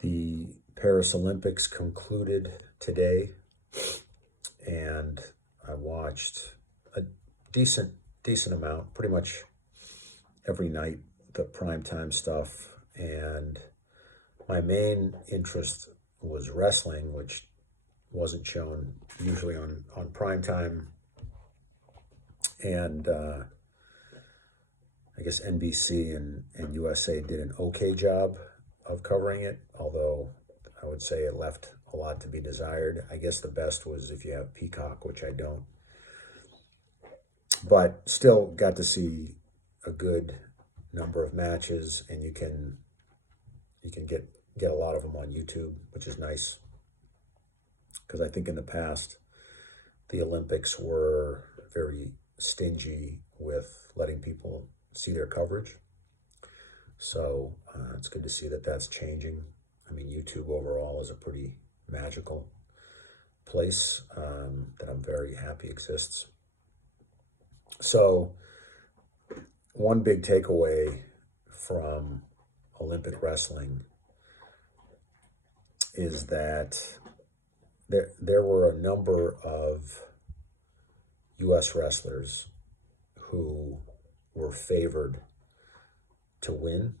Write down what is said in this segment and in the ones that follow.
The Paris Olympics concluded today, and I watched a decent amount, pretty much every night, the primetime stuff. And my main interest was wrestling, which wasn't shown usually on primetime. And I guess NBC and USA did an okay job of covering it, although I would say it left a lot to be desired. I guess the best was if you have Peacock, which I don't. But still got to see a good number of matches, and you can get a lot of them on YouTube, which is nice. Because I think in the past, the Olympics were very stingy with letting people see their coverage. So it's good to see that that's changing. I mean, YouTube overall is a pretty magical place that I'm very happy exists. So one big takeaway from Olympic wrestling is that there were a number of U.S. wrestlers who were favored to win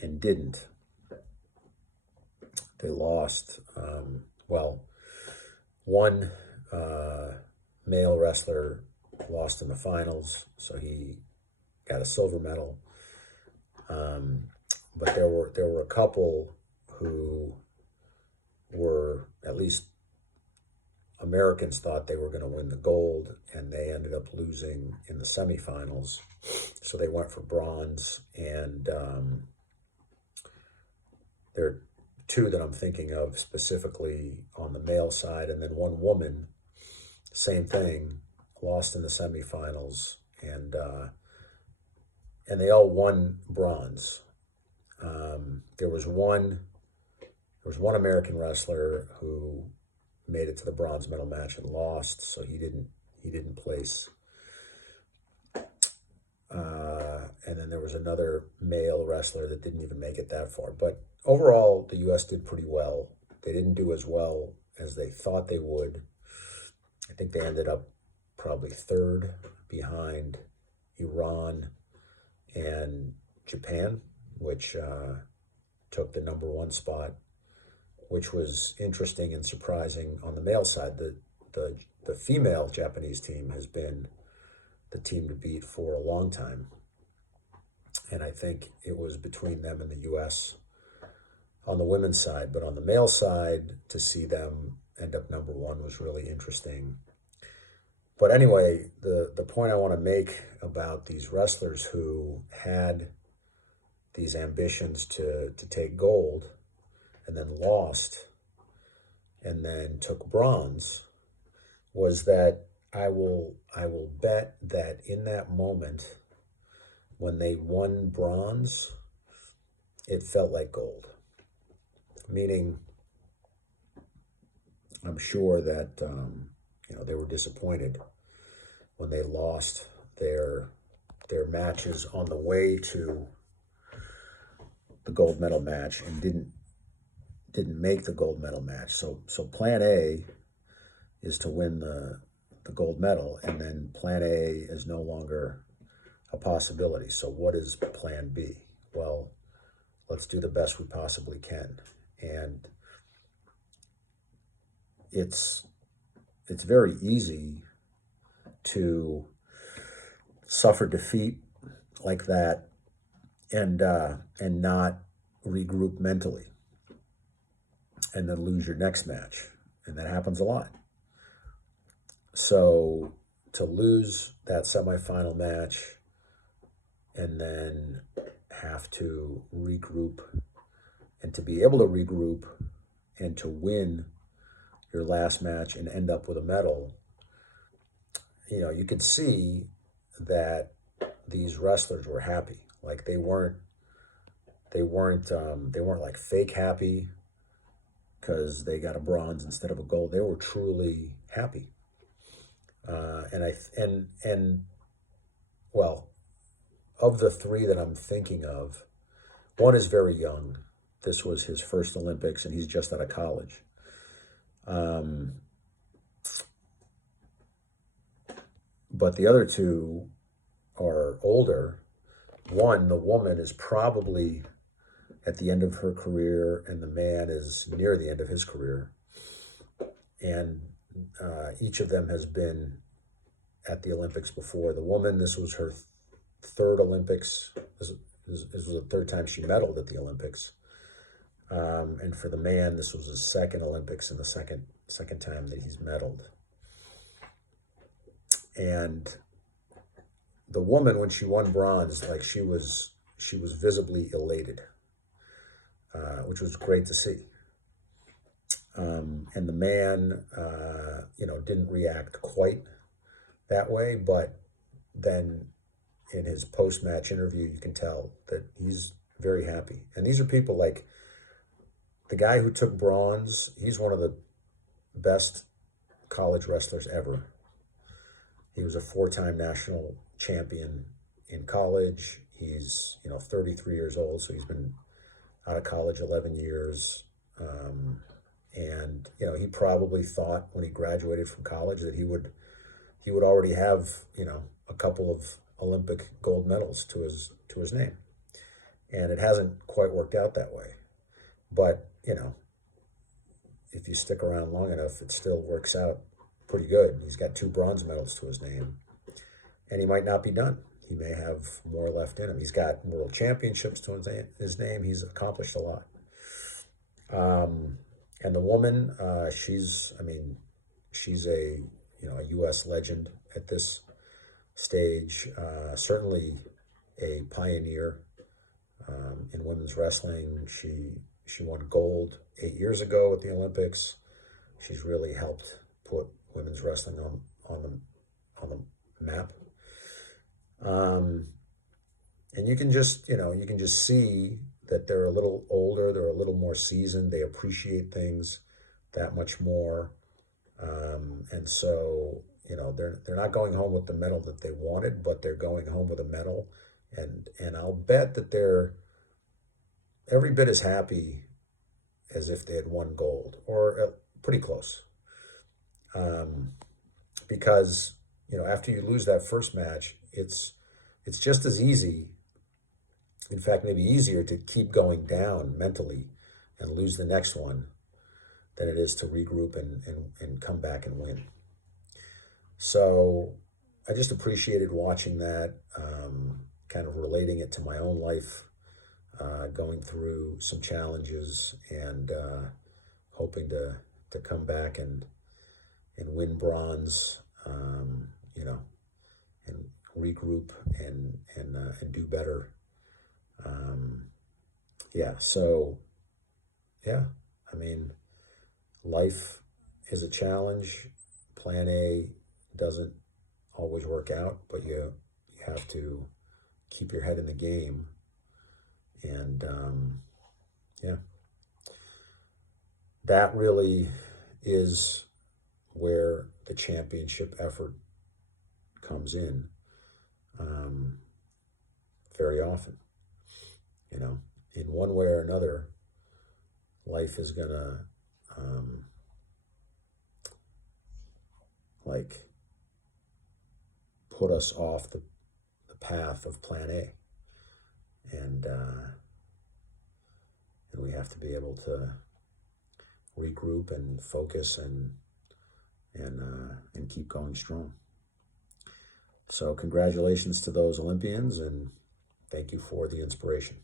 and didn't. They lost. One male wrestler lost in the finals, so he got a silver medal. But there were a couple who were, at least Americans thought they were going to win the gold, and they ended up losing in the semifinals. So they went for bronze, and there are two that I'm thinking of specifically on the male side, and then one woman, same thing, lost in the semifinals, and they all won bronze. There was one American wrestler who made it to the bronze medal match and lost, so he didn't place. And then there was another male wrestler that didn't even make it that far. But overall, the U.S. did pretty well. They didn't do as well as they thought they would. I think they ended up probably third behind Iran and Japan, which took the number one spot, which was interesting and surprising on the male side. The female Japanese team has been the team to beat for a long time. And I think it was between them and the U.S. on the women's side. But on the male side, to see them end up number one was really interesting. But anyway, the point I want to make about these wrestlers who had these ambitions to take gold and then lost and then took bronze was that I will bet that in that moment when they won bronze, it felt like gold. Meaning, I'm sure that they were disappointed when they lost their matches on the way to the gold medal match and didn't make the gold medal match. So plan A is to win the gold medal, and then plan A is no longer a possibility. So what is plan B? Well, let's do the best we possibly can. And it's very easy to suffer defeat like that and not regroup mentally and then lose your next match. And that happens a lot. So to lose that semifinal match and then have to regroup, and to be able to regroup and to win your last match and end up with a medal, you could see that these wrestlers were happy. Like they weren't like fake happy because they got a bronze instead of a gold. They were truly happy. Well, of the three that I'm thinking of, one is very young, this was his first Olympics, and he's just out of college. But the other two are older. One, the woman is probably at the end of her career, and the man is near the end of his career. And each of them has been at the Olympics before. The woman, this was her third Olympics. This was the third time she medaled at the Olympics. And for the man, this was his second Olympics and the second time that he's medaled. And the woman, when she won bronze, like she was visibly elated, which was great to see. And the man, didn't react quite that way, but then in his post-match interview, you can tell that he's very happy. And these are people like the guy who took bronze. He's one of the best college wrestlers ever. He was a 4-time national champion in college. He's 33 years old, so he's been out of college 11 years. And he probably thought when he graduated from college that he would already have a couple of Olympic gold medals to his name, and it hasn't quite worked out that way. But if you stick around long enough, it still works out pretty good. He's got 2 bronze medals to his name, and he might not be done. He may have more left in him. He's got world championships to his name. He's accomplished a lot. And the woman, she's a U.S. legend at this stage. Certainly a pioneer in women's wrestling. She won gold 8 years ago at the Olympics. She's really helped put women's wrestling on the map. And you can just see that they're a little older, they're a little more seasoned, they appreciate things that much more. And so, they're not going home with the medal that they wanted, but they're going home with a medal. And I'll bet that they're every bit as happy as if they had won gold, or pretty close. Because, after you lose that first match, it's just as easy, in fact, maybe easier to keep going down mentally and lose the next one than it is to regroup and come back and win. So I just appreciated watching that, kind of relating it to my own life, going through some challenges and hoping to come back and win bronze, and regroup and do better. Life is a challenge. Plan A doesn't always work out, but you have to keep your head in the game. And that really is where the championship effort comes in, very often. In one way or another, life is gonna put us off the path of plan A, and we have to be able to regroup and focus and keep going strong. So congratulations to those Olympians, and thank you for the inspiration.